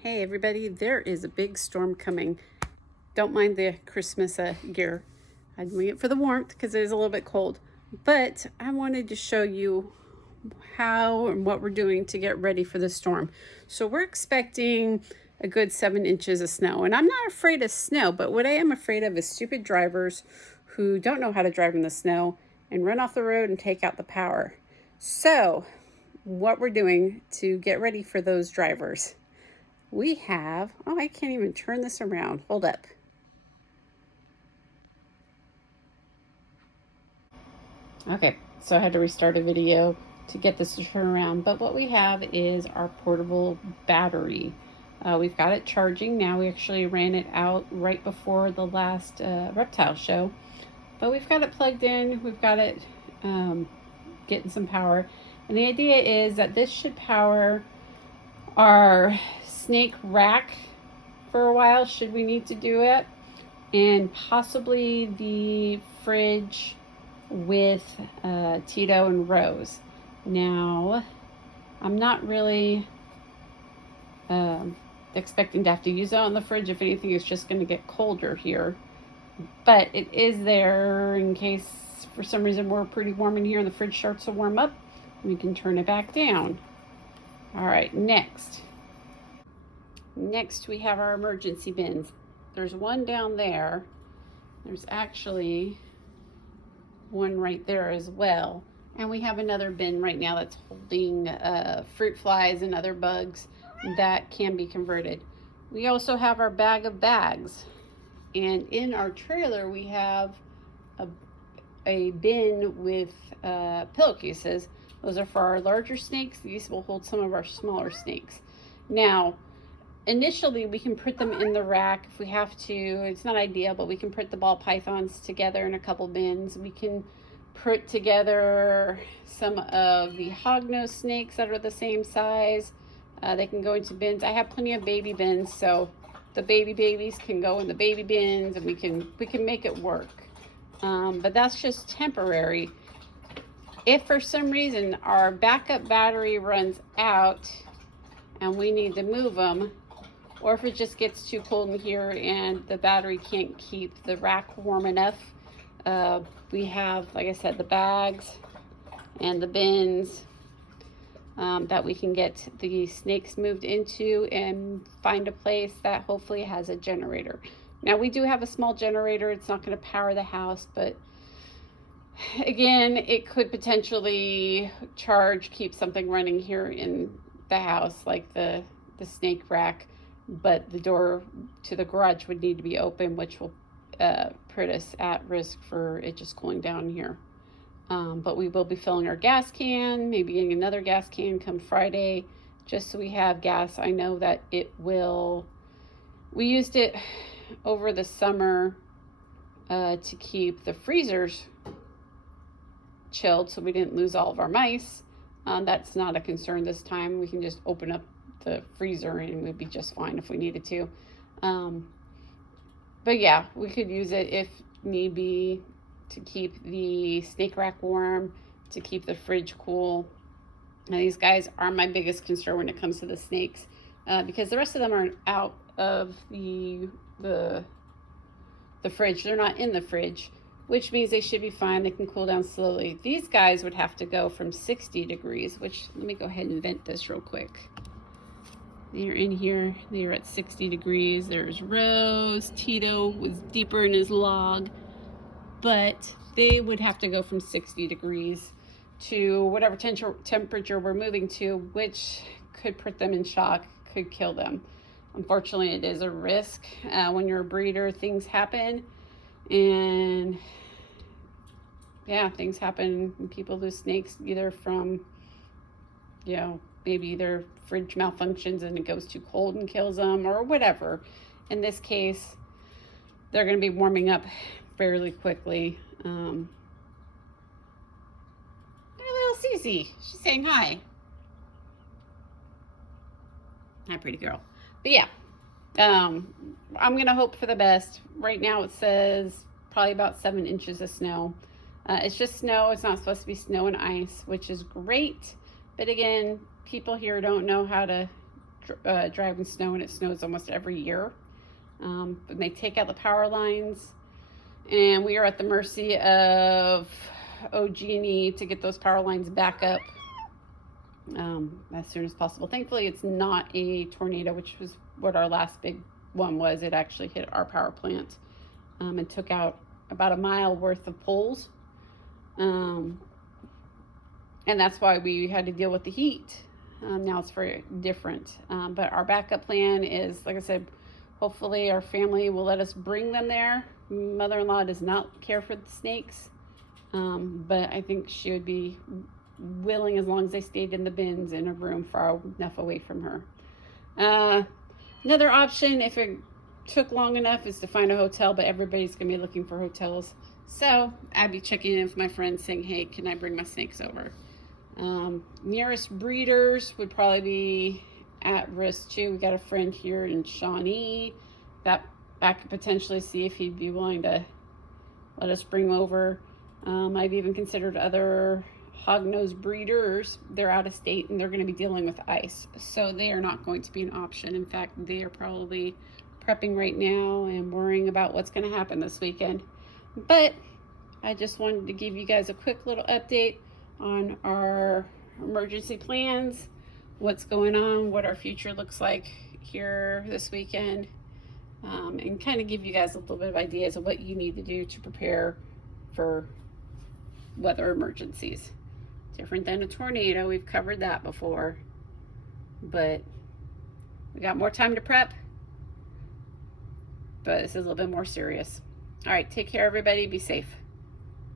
Hey everybody, there is a big storm coming. Don't mind the Christmas gear. I'm doing it for the warmth because it is a little bit cold. But I wanted to show you how and what we're doing to get ready for the storm. So we're expecting a good 7 inches of snow. And I'm not afraid of snow, but what I am afraid of is stupid drivers who don't know how to drive in the snow and run off the road and take out the power. So what we're doing to get ready for those drivers. We have, oh, I can't even turn this around. Hold up. Okay, so I had to restart a video to get this to turn around. But what we have is our portable battery. We've got it charging now. We actually ran it out right before the last reptile show. But we've got it plugged in. We've got it getting some power. And the idea is that this should power our snake rack for a while, should we need to do it, and possibly the fridge with Tito and Rose. Now, I'm not really expecting to have to use it on the fridge. If anything, it's just going to get colder here. But it is there in case for some reason we're pretty warm in here and the fridge starts to warm up. We can turn it back down. All right, next we have our emergency bins. There's one down there. There's actually one right there as well. And we have another bin right now that's holding fruit flies and other bugs that can be converted. We also have our bag of bags. And in our trailer, we have a bin with pillowcases. Those are for our larger snakes. These will hold some of our smaller snakes. Now, initially, we can put them in the rack if we have to. It's not ideal, but we can put the ball pythons together in a couple bins. We can put together some of the hognose snakes that are the same size. They can go into bins. I have plenty of baby bins, so the babies can go in the baby bins, and we can make it work. But that's just temporary. If for some reason our backup battery runs out and we need to move them, or if it just gets too cold in here and the battery can't keep the rack warm enough, we have, like I said, the bags and the bins that we can get the snakes moved into and find a place that hopefully has a generator. Now, we do have a small generator. It's not going to power the house, but again, it could potentially keep something running here in the house, like the snake rack, but the door to the garage would need to be open, which will put us at risk for it just cooling down here. But we will be filling our gas can, maybe getting another gas can come Friday, just so we have gas. I know that we used it over the summer to keep the freezers chilled so we didn't lose all of our mice. That's not a concern this time. We can just open up the freezer and we'd be just fine if we needed to. But yeah, we could use it if need be to keep the snake rack warm, to keep the fridge cool. Now, these guys are my biggest concern when it comes to the snakes because the rest of them are out of the fridge. They're not in the fridge, which means they should be fine. They can cool down slowly. These guys would have to go from 60 degrees, which let me go ahead and vent this real quick. They're in here. They're at 60 degrees. There's Rose. Tito was deeper in his log. But they would have to go from 60 degrees to whatever temperature we're moving to, which could put them in shock, could kill them. Unfortunately, it is a risk. When you're a breeder, things happen. And yeah, things happen when people lose snakes, either from, maybe their fridge malfunctions and it goes too cold and kills them, or whatever. In this case, they're going to be warming up fairly quickly. Little Cece, she's saying hi. Hi, pretty girl. But yeah, I'm going to hope for the best. Right now it says probably about 7 inches of snow. It's just snow. It's not supposed to be snow and ice, which is great. But again, people here don't know how to driving snow, and it snows almost every year. And they take out the power lines, and we are at the mercy of OG&E to get those power lines back up as soon as possible. Thankfully, it's not a tornado, which was what our last big one was. It actually hit our power plant and took out about a mile worth of poles. And that's why we had to deal with the heat. Now it's very different. But our backup plan is, like I said, hopefully our family will let us bring them there. Mother-in-law does not care for the snakes, but I think she would be willing as long as they stayed in the bins in a room far enough away from her. Another option, if it took long enough, is to find a hotel, but everybody's going to be looking for hotels. So I'd be checking in with my friends saying, hey, can I bring my snakes over? Nearest breeders would probably be at risk too. We got a friend here in Shawnee that I could potentially see if he'd be willing to let us bring over. I've even considered other hognose breeders. They're out of state and they're going to be dealing with ice, so they are not going to be an option. In fact, they are probably prepping right now and worrying about what's going to happen this weekend. But I just wanted to give you guys a quick little update on our emergency plans, what's going on, what our future looks like here this weekend, and kind of give you guys a little bit of ideas of what you need to do to prepare for weather emergencies. Different than a tornado, we've covered that before, but we got more time to prep, but this is a little bit more serious. All right, take care everybody, be safe.